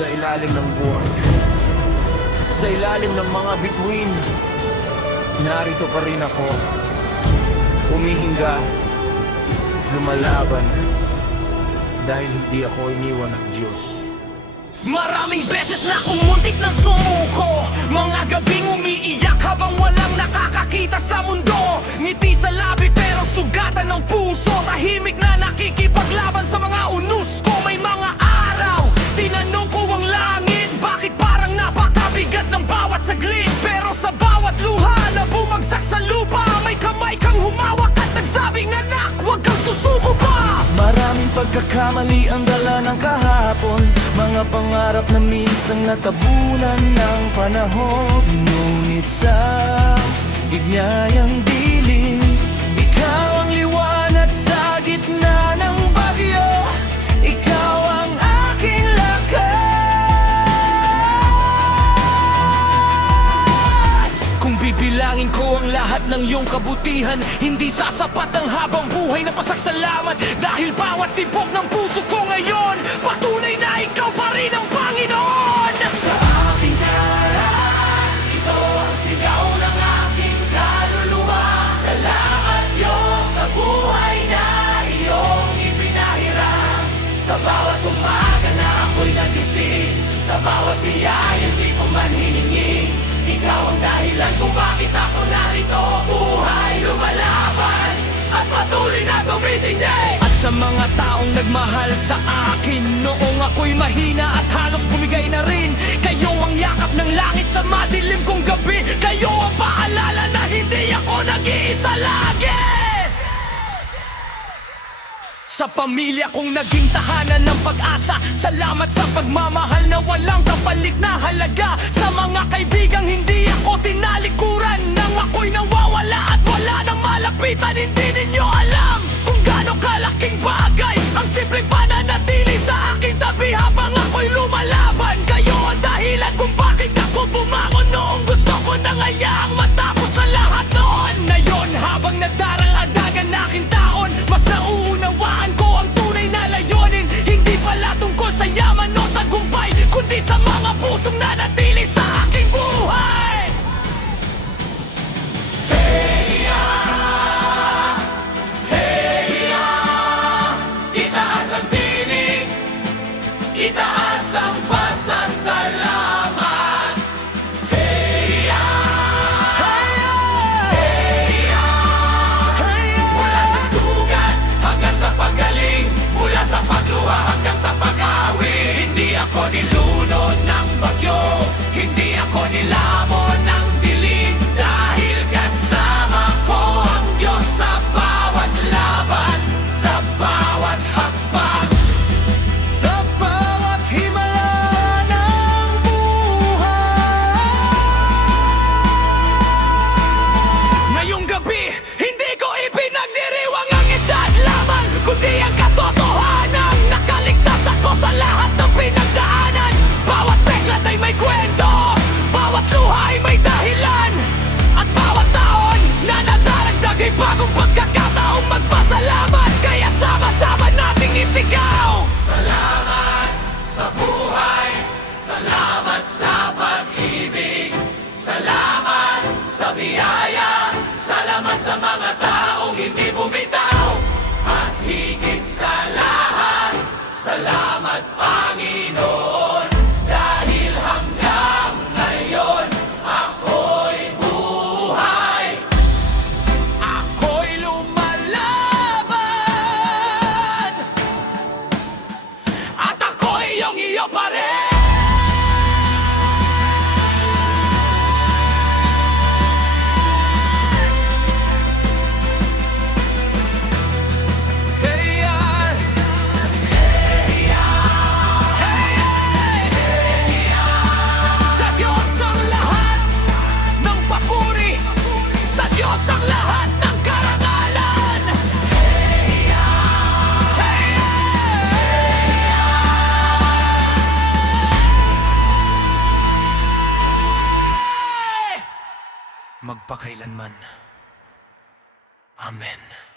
Sa ilalim ng buwan, sa ilalim ng mga bituin, narito pa rin ako. Humihinga, lumalaban, dahil hindi ako iniwan ng Diyos. Maraming beses na akong muntik ng sumuko, mga gabing umiiyak habang walang nakakakita sa mundo. Ngiti sa labi pero sugatan ng puso, tahimik na nakikipaglaban sa mga unus ko. May mga araw, tinanong ko ang langit, bakit parang napakabigat ng bawat saglit. Pero sa bawat luha na bumagsak sa lupa, may kamay kang humawak at nagsabing, anak, huwag kang susuko pa. Maraming pagkakamali ang dala ng kahapon, mga pangarap na minsang natabunan ng panahon. Ngunit sa ignayang dilim, ikaw ang liwanag sa gitna ng bagyo. Ikaw ang aking lakas. Kung bibilangin ko ang lahat ng iyong kabutihan, hindi sasapat ang habang buhay na pasagsalamat. Dahil bawat tibok ng puso ko ngayon, patunay na ikaw pa rin ang Panginoon. Sa aking harap, ito ang sigaw ng aking kaluluwa. Salamat Diyos sa buhay na iyong ipinahiram. Sa bawat umaga na ako'y nagising, sa bawat biyaya di ko man hiningi, ikaw ang dahilan kung bakit ako narito. Buhay, lumalaban, at patuloy na tumitingin. At sa mga taong nagmahal sa akin noong ako'y mahina at halos bumigay na rin, kayo ang yakap ng langit sa madilim kong gabi. Kayo ang paalala na hindi ako nag-iisa lagi. Sa pamilya kong naging tahanan ng pag-asa, salamat sa pagmamahal na walang kapalit na halaga. Sa mga kaibigang hindi ako tinalikuran nang ako'y nawawala at wala nang malapitan. Hindi ninyo alam kung gaano kalaking bagay ang simpleng pananatili sa aking tabi habang ako'y lumalaban. Kayo ang dahilan kung bakit ako bumangon noong gusto ko nang hayaang matapos sa lahat noon. Ngayon habang nagdarang-adagan na aking taon, mas nauunawaan ko ang tunay na layunin. Hindi pala tungkol sa yaman o tagumpay, kundi sa mga pusong nanatili sa aking buhay. Itaas ang tinig, itaas ang pasasalamat. Heya, heya, heya. Mula sa sugat hanggang sa paggaling, mula sa pagluha hanggang sa pag-awi. Hindi ako nilunod ng bagyo, hindi ako nilamon ng dilim, dahil kasama ko ang Diyos sa bawat laban, sa bawat hakbang, sa bawat himala ng buhay. Ngayong gabi, hindi ko ipinagdiriwang ang edad lamang, kundi ang katotohanan. Nakaligtas ako sa lahat ng pinagdaanan. Bawat peklat ay may kwento, bawat luha ay may dahilan, at bawat taon na nadaragdag ay bagong pagkakataong magpasalamat. Kaya sama-sama nating isigaw, salamat sa buhay, salamat sa pag-ibig, salamat sa biyaya, salamat sa mga taong hindi bumitaw, at higit sa lahat, salamat Panginoon, dahil hanggang ngayon ako'y buhay. Ako'y lumalaban, at ako'y iyong iyo pa rin. Heya, heya, heya. Sa Diyos ang lahat ng papuri, sa Diyos ang lahat ng karangalan. Heya, heya, heya. Magpakailanman. Amen.